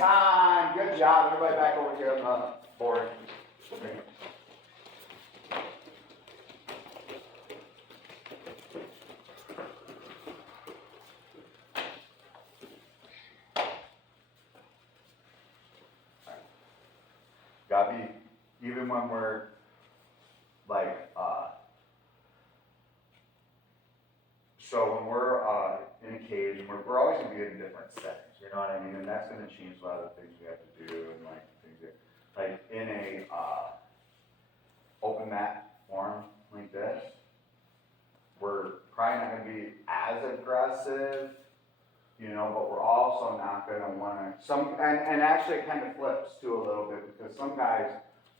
time. Good job. Everybody back over here on the board. Gotta be, even when we're like, so when we're in a cage, and we're always gonna be in different settings, you know what I mean? And that's gonna change a lot of the things we have to do, and like things that, like in a open mat form like this, we're probably not gonna be as aggressive, you know, but we're also not gonna wanna, and actually it kind of flips too a little bit, because some guys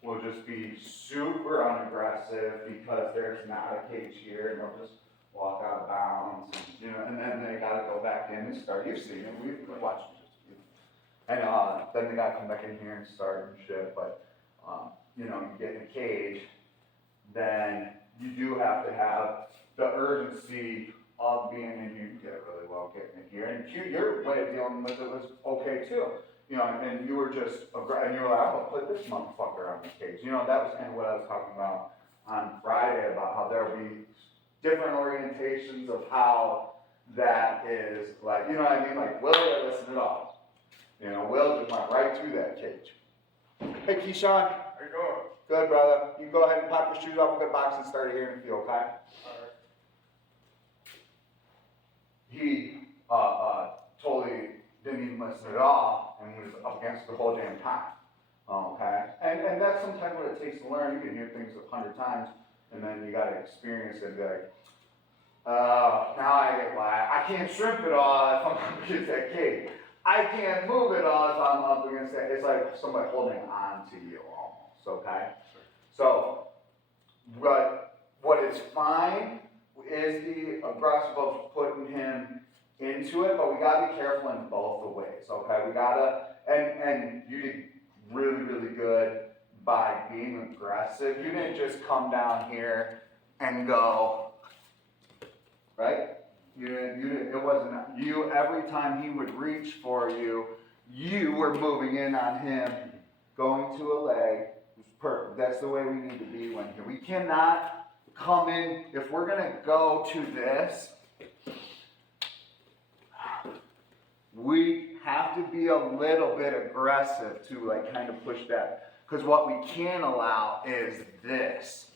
will just be super unaggressive because there's not a cage here, and they'll just walk out of bounds, and, you know, and then they gotta go back in and start. You've seen it, we've been watching it. And then they gotta come back in here and start and shit, but, you know, you get in a cage, then you do have to have the urgency of being in here. You did it really well getting in here, and your way of dealing with it was okay too. You know, and you were just, and you were like, I'm gonna put this motherfucker on the cage. You know, that was kind of what I was talking about on Friday, about how there'll be different orientations of how that is, like, you know what I mean? Like, Will didn't listen at all. You know, Will just went right through that cage. Hey, Keyshawn. How you doing? Good, brother. You can go ahead and pop your shoes off. We'll get boxing started here in a few, okay? All right. He totally didn't even listen at all and was up against the whole damn time. Okay? And that's sometimes what it takes to learn. You can hear things 100 times, and then you gotta experience it and be like, now I get why. I can't shrimp it all if I'm up against that cage. I can't move it all if I'm up against that. It's like somebody holding on to you almost, okay? So, what is fine is the aggressive of putting him into it, but we gotta be careful in both the ways, okay? We gotta, and you did really, really good by being aggressive. You didn't just come down here and go, right? You didn't, it wasn't, you, every time he would reach for you, you were moving in on him, going to a leg. It was perfect. That's the way we need to be when here. We cannot come in, if we're gonna go to this, we have to be a little bit aggressive to like kind of push that. Because what we can't allow is this.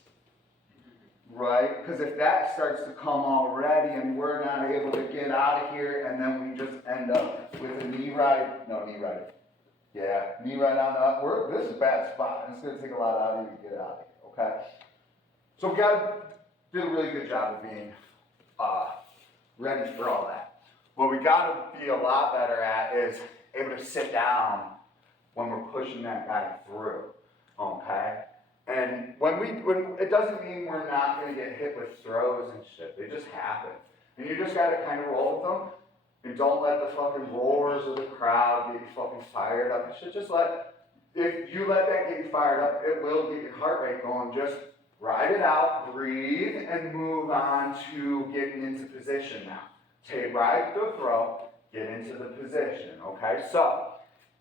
Right? Because if that starts to come already and we're not able to get out of here, and then we just end up with a knee right. Yeah, knee right on the, this is a bad spot. It's going to take a lot out of you to get out of here, okay? So we got to do a really good job of being ready for all that. What we got to be a lot better at is able to sit down when we're pushing that guy through, okay? And when it doesn't mean we're not going to get hit with throws and shit. They just happen. And you just got to kind of roll with them. And don't let the fucking roars of the crowd get you fucking fired up. You should just if you let that get you fired up, it will get your heart rate going. Just ride it out, breathe, and move on to getting into position now. Ride the throw, get into the position, okay? So,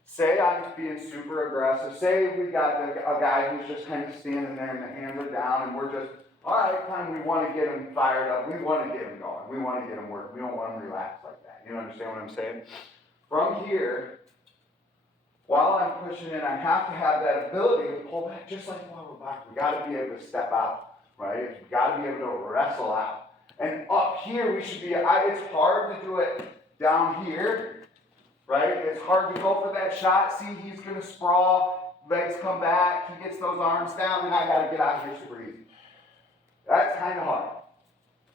say I'm being super aggressive. Say we got a guy who's just kind of standing there and the hands are down, and we're just, all right, fine, we want to get him fired up. We want to get him going. We want to get him working. We don't want him to relax like that. You understand what I'm saying? From here, while I'm pushing in, I have to have that ability to pull back just like while we're back. We got to be able to step out, right? We got to be able to wrestle out. And up here, we should be, it's hard to do it down here, right? It's hard to go for that shot. See, he's going to sprawl, legs come back, he gets those arms down, and I got to get out here super easy. That's kind of hard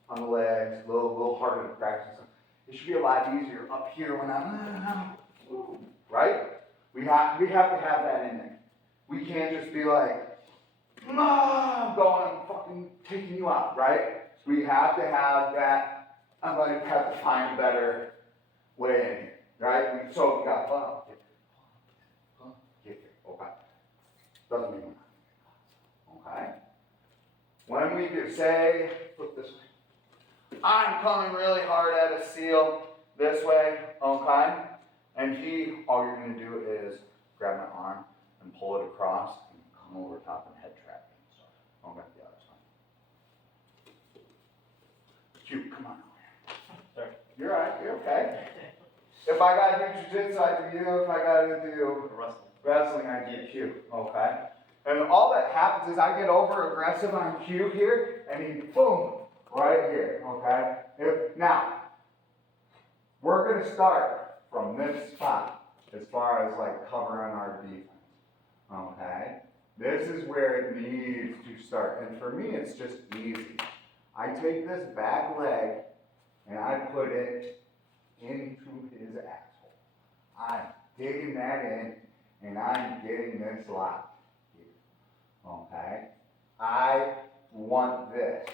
on the legs, a little harder to practice. It should be a lot easier up here when I'm, right? We have to have that in there. We can't just be like, I'm going and fucking taking you out, right? We have to have that. I'm going to have to find a better way in here, right? So we got get here, okay. Doesn't mean we're not. Okay. When we do, say, flip this way. I'm coming really hard at a seal this way, okay? And all you're gonna do is grab my arm and pull it across and come over top and head trap me. So, okay, yeah, that's fine. Cute, come on over here. Sorry. You're all right, you're okay. If I gotta do jiu-jitsu, I do you. If I gotta do wrestling, I get you, okay? And all that happens is I get over aggressive on cue here, and he boom, right here, okay? Now, we're gonna start from this spot as far as like covering our defense, okay? This is where it needs to start, and for me, it's just easy. I take this back leg, and I put it into his asshole. I'm digging that in, and I'm getting this lock here, okay? I want this.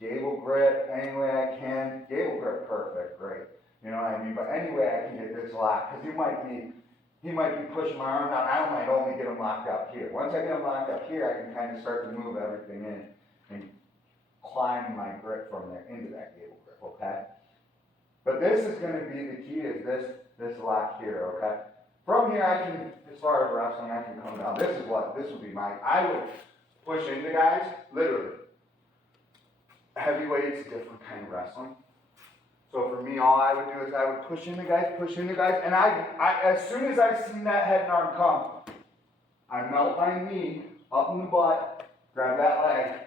Gable grip, any way I can. Gable grip, perfect, great. You know what I mean? But any way I can get this lock, because he might be pushing my arm down. I might only get him locked up here. Once I get him locked up here, I can kind of start to move everything in and climb my grip from there into that gable grip, okay? But this is going to be the key, is this lock here, okay? From here, I can, as far as wrestling, I can come down. This would be I would push into guys, literally. Heavyweights, different kind of wrestling. So for me, all I would do is I would push into guys, and I as soon as I see that head and arm come, I melt my knee up in the butt, grab that leg,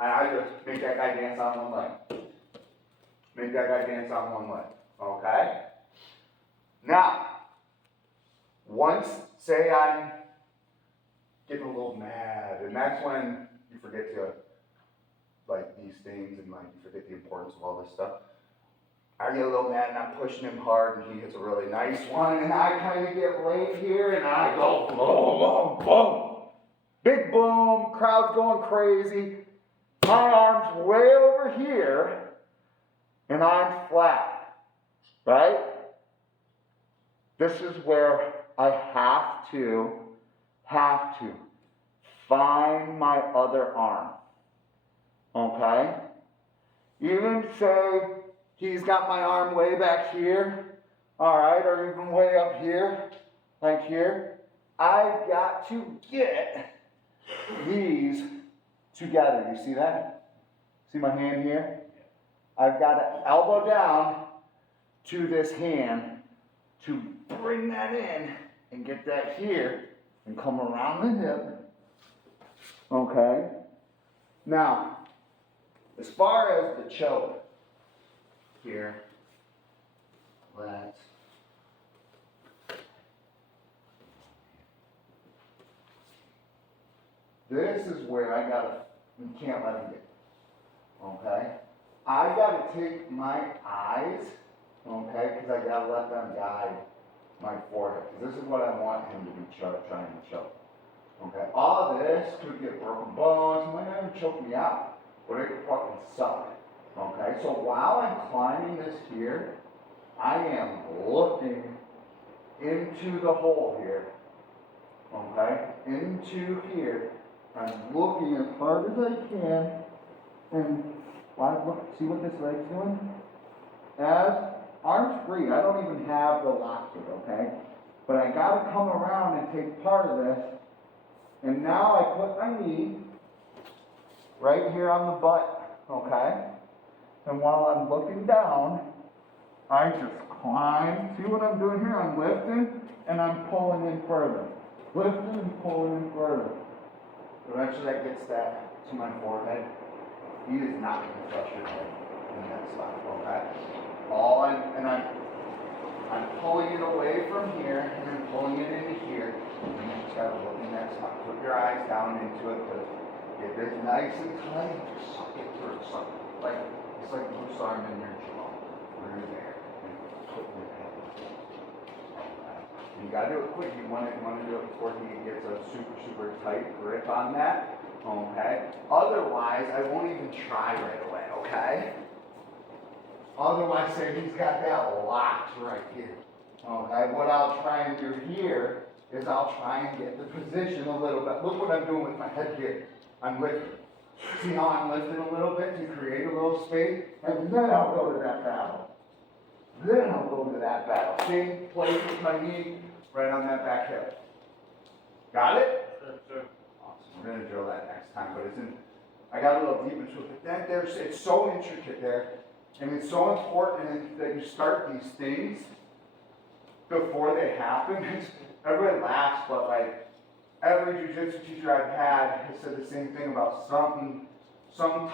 and I just make that guy dance on one leg. Make that guy dance on one leg, okay? Now, once, say I'm getting a little mad, and that's when you forget to, like, these things, and like, you forget the importance of all this stuff. I get a little mad, and I'm pushing him hard, and he hits a really nice one, and I kind of get late here, and I go boom, boom, boom. Big boom, crowd's going crazy. My arm's way over here, and I'm flat, right? This is where I have to find my other arm, okay? Even say he's got my arm way back here, all right, or even way up here, like here. I've got to get these together. You see that? See my hand here? I've got to elbow down to this hand to bring that in and get that here and come around the hip. Okay? Now, as far as the choke here, this is where you can't let him get. Okay? I gotta take my eyes, okay, because I gotta let them guide my forehead. Because this is what I want him to be trying to choke. Okay? All this could get broken bones, it might not even choke me out, but it could fucking suck. Okay? So while I'm climbing this here, I am looking into the hole here. Okay? Into here. I'm looking as hard as I can, and look, see what this leg's doing? As arms free, I don't even have the lock here, okay? But I gotta come around and take part of this, and now I put my knee right here on the butt, okay? And while I'm looking down, I just climb. See what I'm doing here? I'm lifting, and I'm pulling in further. Lifting and pulling in further. Eventually that gets that to my forehead. He is not going to touch your head in that spot, okay? I'm pulling it away from here, and I'm pulling it into here, and you just gotta look in that spot. Put your eyes down into it to get this nice and tight. Suck it through, suck it. It's like loose arm in your jaw. Through there. And put your head. Okay. You gotta do it quick. You wanna do it before he gets a super, super tight grip on that. Okay? Otherwise, I won't even try right away, okay? Otherwise, say he's got that locked right here. Okay? What I'll try and do here is I'll try and get the position a little bit. Look what I'm doing with my head here. I'm lifting. See how I'm lifting a little bit to create a little space? And then I'll go to that battle. Then I'll go to that battle. Same place with my knee, right on that back hip. Got it? Sure. Awesome. We're gonna drill that next time, but I got a little deep into it, but it's so intricate there, and it's so important that you start these things before they happen. Everybody laughs, but like, every jiu-jitsu teacher I've had has said the same thing about some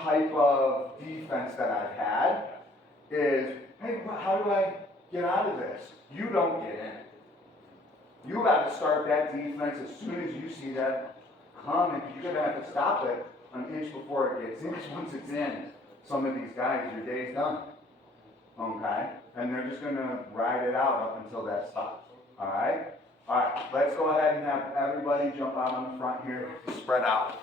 type of defense that I've had is, hey, how do I get out of this? You don't get in it. You got to start that defense as soon as you see that coming, because you're going to have to stop it an inch before it gets in, because once it's in, some of these guys, your day's done. Okay? And they're just going to ride it out up until that stops. All right? All right, let's go ahead and have everybody jump out on the front here, spread out.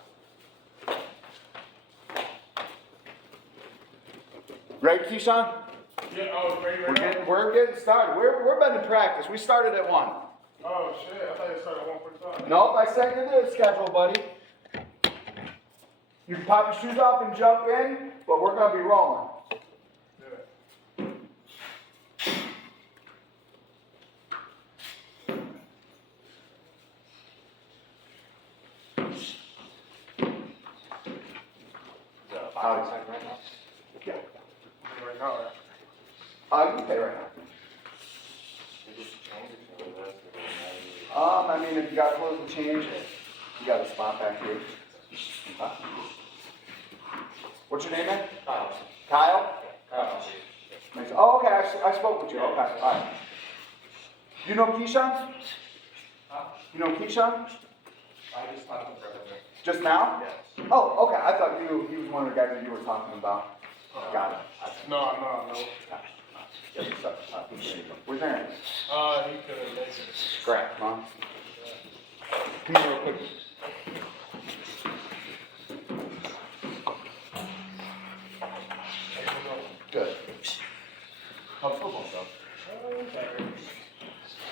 Ready, Keyshawn? Yeah, oh, ready right now? We're getting started. We're been in practice. We started at 1. Oh, shit. I thought you started at 1:45. Nope, I sent you the schedule, buddy. You can pop your shoes off and jump in, but we're going to be rolling. Yeah. Right now, You can pay right now. I mean, if you got clothes to change, you got a spot back here. Okay. What's your name, man? Kyle. Kyle? Kyle. Oh, okay, I spoke with you. Okay, all right. You know Keyshawn? You know Keyshawn? I just talked to brother. Just now? Yes. Oh, okay. I thought he was one of the guys that you were talking about. Got it. No. Yes, sir. Where's Aaron? He couldn't make it. Scrap, huh? Come here real quick. Good. How's football stuff?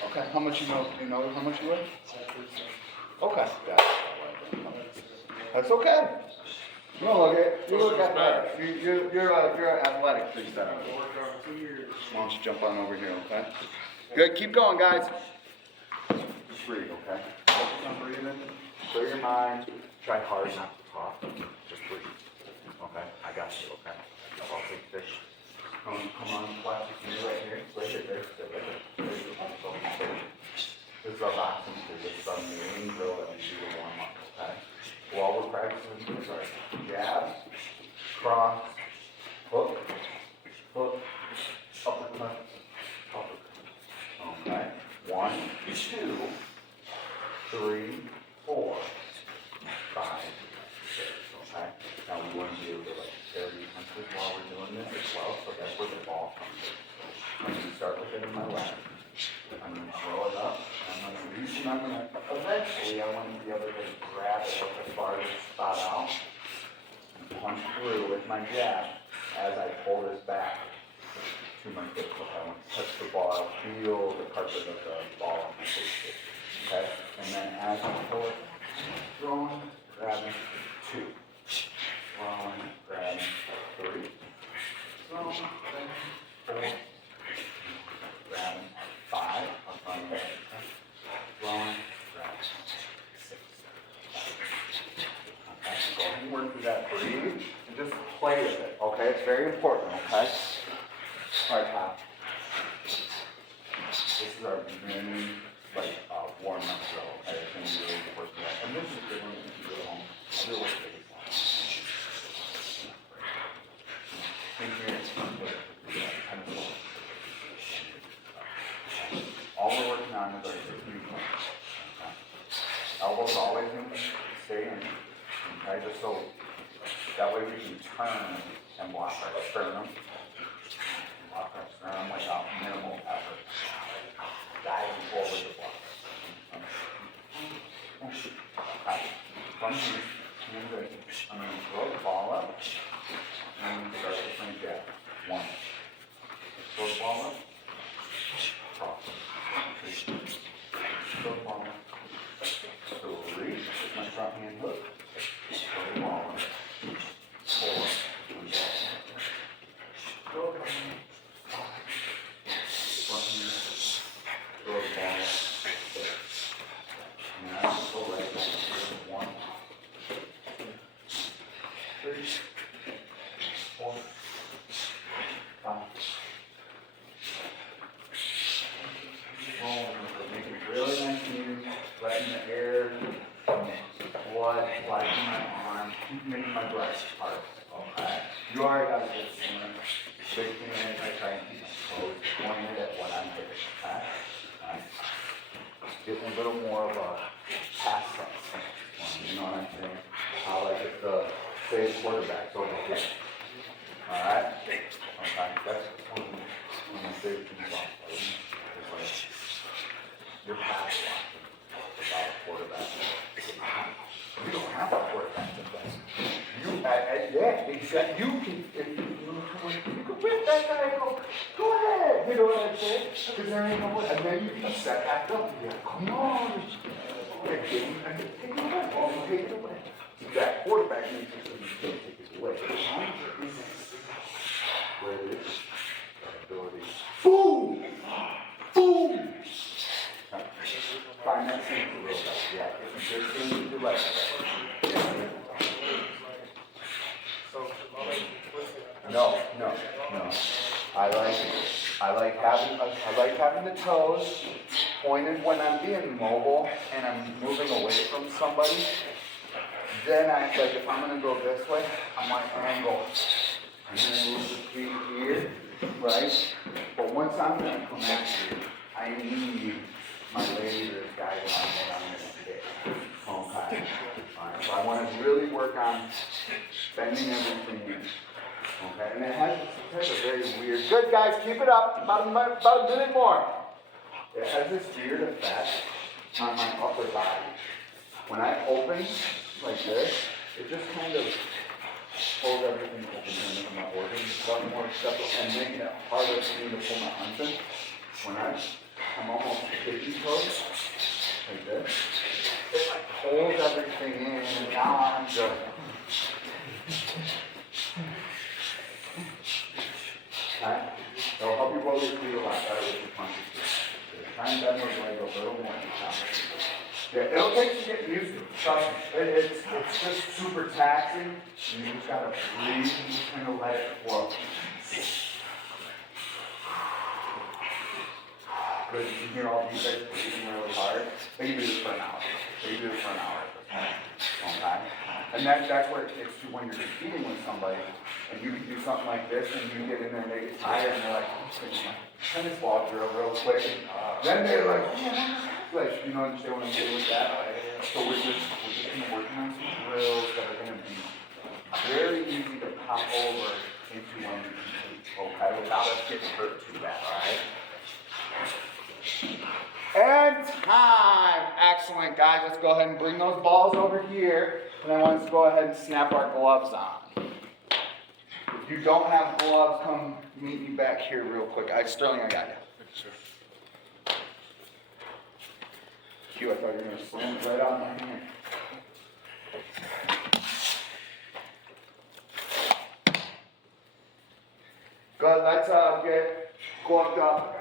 Okay. How much you know? Do you know how much you weigh? Okay. That's okay. You don't look it. You look athletic. You're athletic, please. I've been working on it 2 years. Why don't you jump on over here, okay? Good. Keep going, guys. Just breathe, okay? Focus on breathing. Clear your mind. Try hard not to talk. Just breathe. Okay? I got you, okay? I'll take this. Come on, flash your feet right here. Right here, there. This is our boxing school. This is our main drill that we do to warm up, okay? While we're practicing, these are jab, cross, hook, uppercut, uppercut. Okay? 1, 2, 3, 4, 5, 6. Okay? Now we want to be able to like carry punches while we're doing this as well, so that's where the ball comes in. I'm going to start with it in my left. I'm going to throw it up. I'm going to reach and I'm going to eventually I want to be able to grab it at the farthest spot out and punch through with my jab as I pull this back to my hip hook. I want to touch the ball, feel the carpet of the ball on my face. Okay? And then as I pull it, throwing, grabbing, 2. Throwing, grabbing, 3. Throwing, grabbing, 4. Grabbing, 5. I'm throwing, throwing, grabbing, 6. Okay, go ahead and work through that. Breathe and just play with it. Okay, it's very important. Okay. All right, Kyle. This is our beginning, warm up drill. Okay, it's going to be really important. And this is good when you go home. I'll do it with it. All we're working on is our 3 points. Okay? Elbows always going to stay in. Okay, just so that way we can turn and block our sternum. Block our sternum without minimal effort. Diving forward to block. Okay. From here, I'm going to throw the ball up and start the swing jab. 1. Throw the ball up. Cross. 2. Throw the ball up. 3. With my front hand hook. Throw the ball up. 4. Throw the ball up. 5. 6. massaging my arm, keep making my breast hard. Okay. You already got a good swim. Big thing is I try and keep my toes pointed at what I'm hitting. Okay. Alright. Getting a little more of a pass set. You know what I'm saying? I like if the say quarterback's over here. Alright? Okay. That's one of my favorite things about fighting. Is like your pass blocking without a quarterback. You don't have a quarterback the best. Yeah, exactly. You can, if you can whip that guy, go ahead. You know what I'm saying? Because there ain't no way. And then you can set back up and be like, come on. And take it away. Oh, take it away. That quarterback needs to take it away. Where it is, that ability. Boom! Boom! Find that thing for real. Yeah, it's a good thing to do like that. No. I like having the toes pointed when I'm being mobile and I'm moving away from somebody. Then like if I'm gonna go this way, I might angle. I'm gonna move the feet here, right? But once I'm gonna come at you, I need my laser guided on what I'm gonna hit. Okay. Alright, so I want to really work on bending everything in. Okay, and it has a very weird. Good guys, keep it up. About a minute more. It has this weird effect on my upper body. When I open like this, it just kind of pulls everything open and makes my organs stuff more acceptable and making it harder for me to pull my arms in. When I'm almost tippy toes, like this, it like pulls everything in and now I'm just. Okay? It'll help you roll your feet a lot better with your punches. Try and bend those legs a little more. Yeah, it'll take you getting used to it. Trust me. It's just super taxing. You just gotta breathe and just kind of let it flow. Good. You can hear all these guys breathing really hard. They can do this for an hour. Okay? And that's where it gets to when you're competing with somebody. And you can do something like this, and you get in there and they get tired, and they're like, I'm just going to tennis ball drill real quick. Then they're like, you know, understand what I'm doing with that? So we're just kind of working on some drills that are going to be very easy to pop over into when you compete, okay? Without us getting hurt too bad, all right? And time! Excellent, guys. Let's go ahead and bring those balls over here. And I want us to go ahead and snap our gloves on. If you don't have gloves, come meet me back here real quick. Sterling, I got you. Q, I thought you were going to slam it right on my hand. Good, let's get gloved up, guys.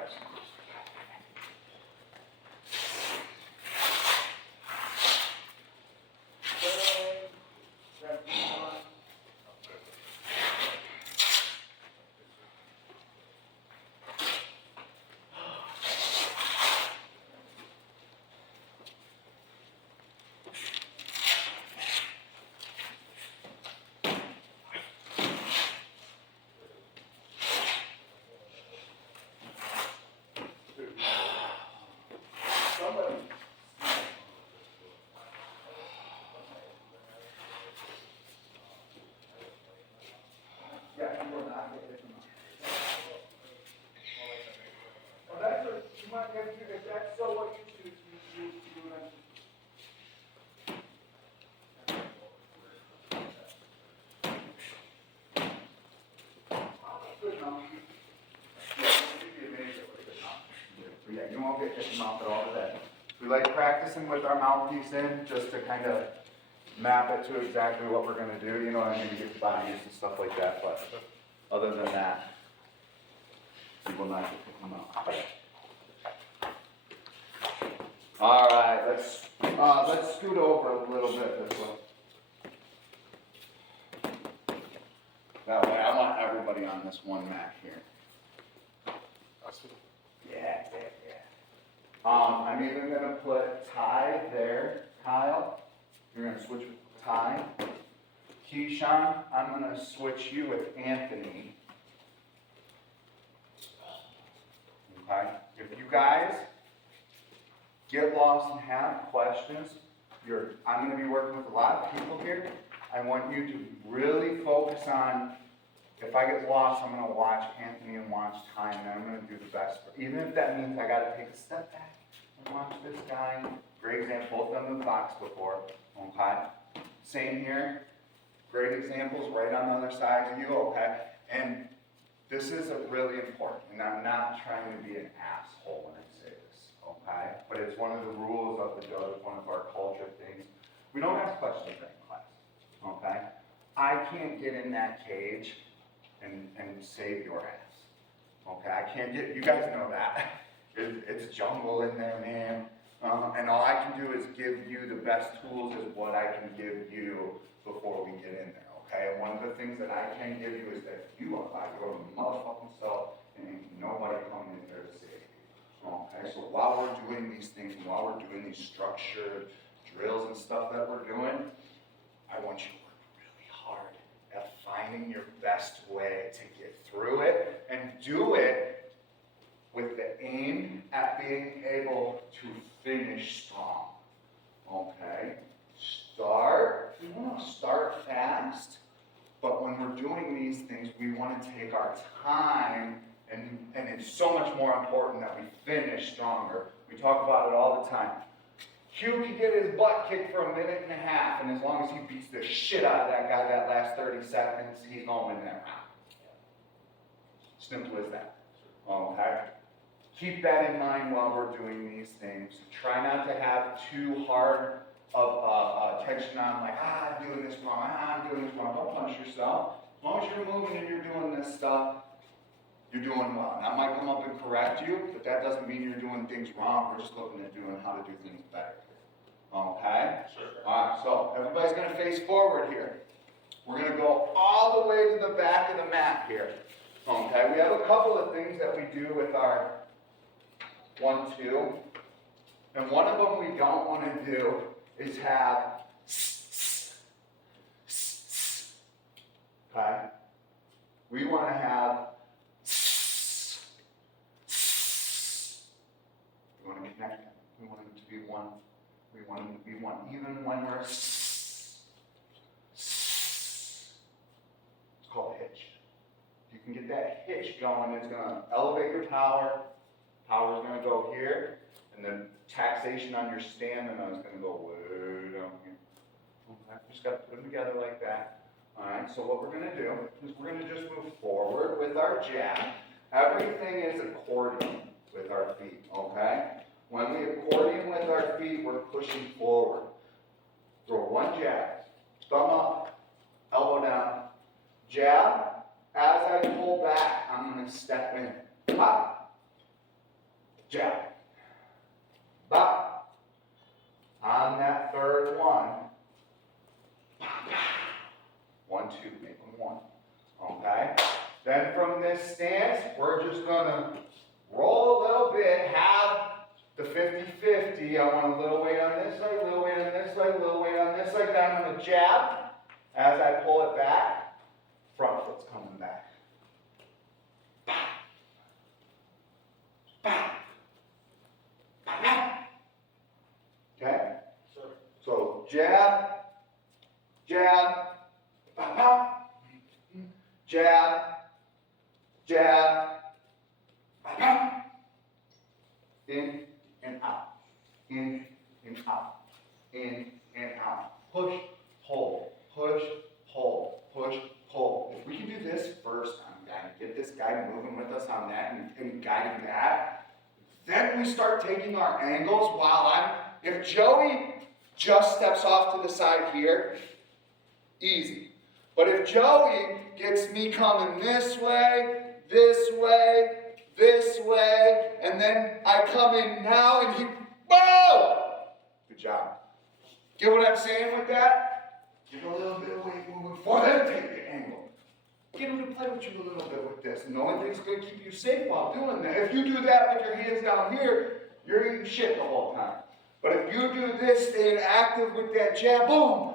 If that's still what you choose, you do it. Good enough. Yeah, you won't get hit in the mouth at all today. We like practicing with our mouthpiece in just to kind of map it to exactly what we're going to do. You know, I mean, to get the body use and stuff like that. But other than that, we will not get hit in the mouth. All right, let's scoot over a little bit this way. That way, I want everybody on this one mat here. Yeah. I'm even gonna put Ty there, Kyle. You're gonna switch with time. Keyshawn, I'm gonna switch you with Anthony. Okay, if you guys get lost and have questions, I'm gonna be working with a lot of people here. I want you to really focus on, if I get lost, I'm gonna watch Anthony and watch time, and I'm gonna do the best. Even if that means I gotta take a step back and watch this guy. Great example, both of them in the box before, okay? Same here, great examples right on the other side of you, okay? And this is really important, and I'm not trying to be an asshole when I say this, okay? But it's one of the rules of the dojo, it's one of our culture things. We don't ask questions in class, okay? I can't get in that cage and save your ass, okay? I can't get, you guys know that. It's jungle in there, man. And all I can do is give you the best tools is what I can give you before we get in there, okay? And one of the things that I can give you is that you apply your motherfucking self and ain't nobody coming in here to save you, okay? So while we're doing these things, and while we're doing these structured drills and stuff that we're doing, I want you to work really hard at finding your best way to get through it and do it with the aim at being able to finish strong, okay? We want to start fast, but when we're doing these things, we want to take our time, and it's so much more important that we finish stronger. We talk about it all the time. Q can get his butt kicked for a minute and a half, and as long as he beats the shit out of that guy that last 30 seconds, he's going to win that round. Simple as that, okay? Keep that in mind while we're doing these things. Try not to have too hard of tension on, like, I'm doing this wrong, I'm doing this wrong. Don't punish yourself. As long as you're moving and you're doing this stuff, you're doing well. And I might come up and correct you, but that doesn't mean you're doing things wrong. We're just looking at doing how to do things better. Okay? Sure. All right, so everybody's going to face forward here. We're going to go all the way to the back of the mat here. Okay? We have a couple of things that we do with our 1-2. And one of them we don't want to do is have okay? We want to have we want to connect them. We want them to be one. We want them to be one. Even when we're it's called a hitch. If you can get that hitch going, it's going to elevate your power. Power is going to go here, and then taxation on your stamina is going to go way down here. Okay, just got to put them together like that. All right, so what we're going to do is we're going to just move forward with our jab. Everything is accordion with our feet, okay? When we accordion with our feet, we're pushing forward. Throw one jab, thumb up, elbow down, jab. As I pull back, I'm going to step in. Pop, jab, bop. On that third one, 1, 2, make them one. Okay? Then from this stance, we're just going to roll a little bit, have the 50-50. I want a little weight on this side, a little weight on this side, a little weight on this side. Then I'm going to jab. As I pull it back, front foot's coming back. Okay? Sure. So jab, jab, jab, jab, in and out, in and out, in and out. Push, pull, push, pull, push, pull. If we can do this first time, get this guy moving with us on that and guiding that, then we start taking our angles while if Joey just steps off to the side here, easy. But if Joey gets me coming this way, and then I come in now and he, whoa! Good job. Get what I'm saying with that? Get a little bit of weight moving forward, then take the angle. Get him to play with you a little bit with this. And the only thing that's going to keep you safe while doing that, if you do that with your hands down here, you're eating shit the whole time. But if you do this, staying active with that jab, boom,